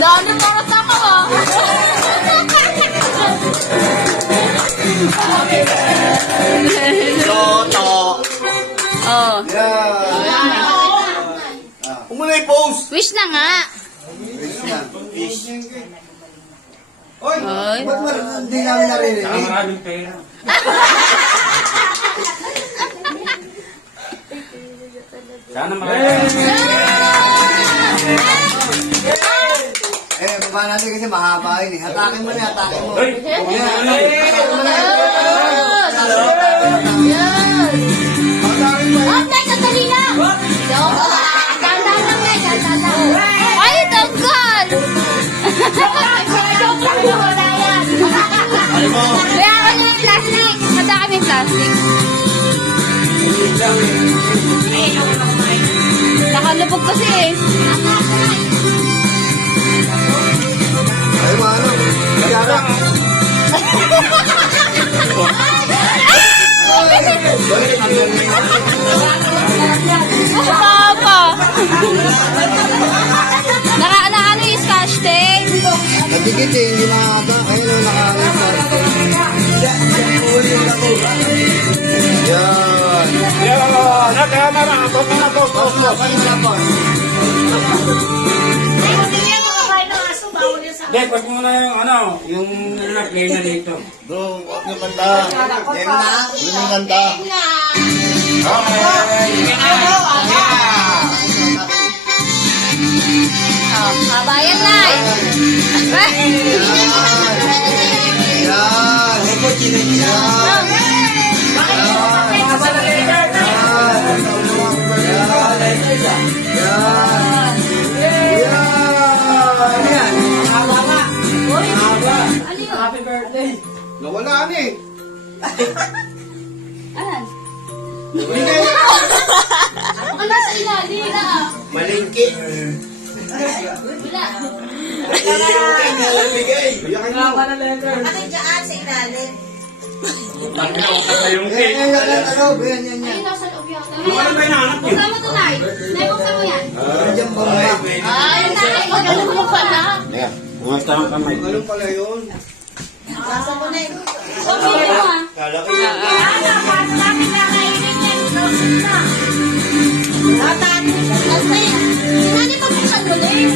Nani para sa ka ba? Toto. Oh. Huwag mo na i-post. Wish na nga. Oy, Oy. ba't hindi namin narinig? Saka maraming pera. Sana maraming Baba natin kasi mahaba yun eh. Hatakin mo na, hatakin mo. Hoy! Huwag mo na ano eh. Hatakin mo na. Yan. Hatakin mo. Oh, Nay, sandali lang. Dandan lang, Nay. Dandan lang. Ay, tanggal. Joke lang, wala yan. Kaya ako yung plastic. Handa kami yung plastic. Nakalubog kasi eh. Ay, ano? Kaya Papa. Ano yung scotch tape? Nagigit eh, hindi makakata. Ayun o, nakakita. Yan. Dek, wag mo na yung ano, yung na-play na dito. Bro, huwag yung kanta. Yan na. Yun yung kanta. Okay! Oh, kabayan na. Yan. Yan. Nawala na eh. Alan? Bigay. Ang nasa ilalim na. Malingki. Wala. Bigay. Biyakin mo. Akin dyan sa ilalim. Pagkakasal na yung Yan, cake. yan, yan, ano, yan, yan, yan. Ayun, nasa loob yata. Ano ba yung nahanap yun? Buksan mo ito, Nay. Nay, buksan mo yan. Diyan ba ba? Ay, Nay, magaling mo pala. Ayan, bumasta ang kamay. Ano pala yun? Basa mo na yun. Buksan mo ah. Kala ko Tatan. Basta yan. Sinani pa buksan mo na eh.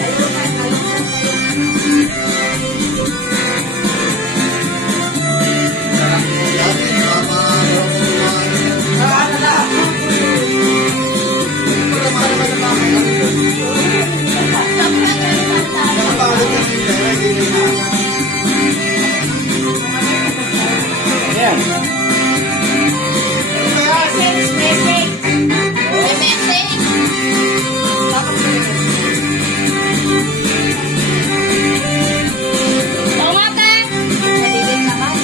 Ayan. May message. Tumate. Malilit naman.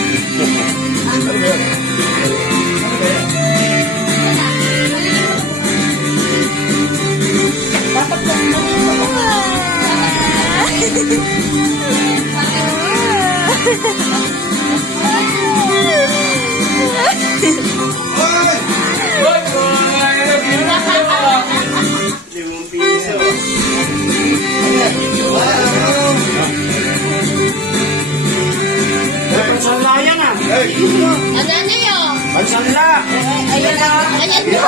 piso. Pansanla yan ah. Ano yun? Pansanla. Ayun na. Ayan yun.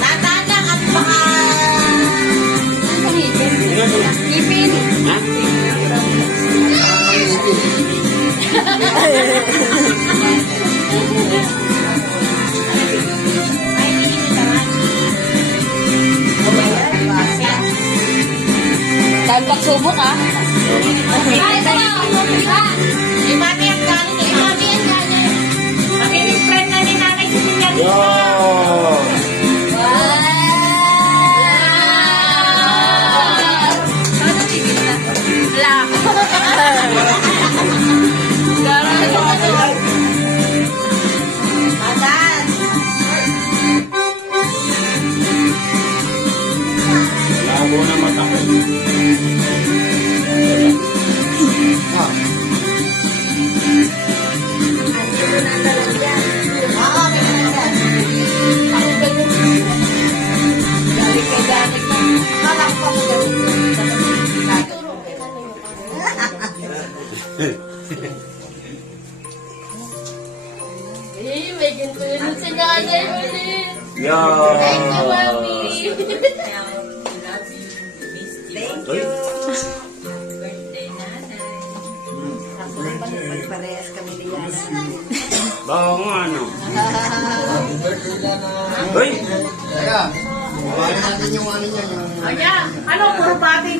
Tatanak at baka... Ipin. Dahil pagsubok ah. Ay, ito ah. Ni Mami ang galing eh. Mami yan galing. Magiging friend na ni Nanay si Senyarita. Yo. Adan. Labo na mata ko. Eh, may ganito yun si nanay ulit. Yeah. Thank you, Mami. Thank you. Birthday, nanay. Parehas kami ni Yana. Bawa nga, ano. Happy birthday na na. Uy! Kaya, kumain natin yung ano niya, yung Ayan, ano, puro bati